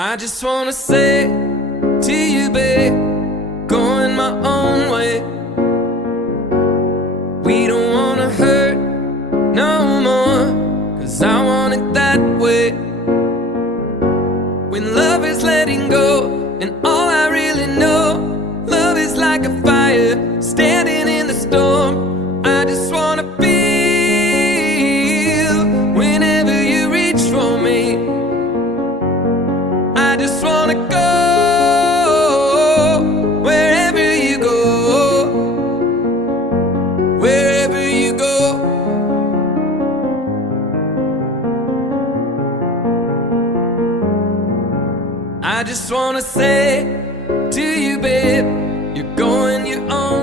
I just wanna say to you, babe, going my own way. We don't wanna hurt no more, 'cause I want it that way. When love is letting go, and all I really know, love is like a fire standing in the storm. I just wanna feel whenever you reach for me. I just wanna go wherever you go, wherever you go. I just wanna say to you, babe, you're going your own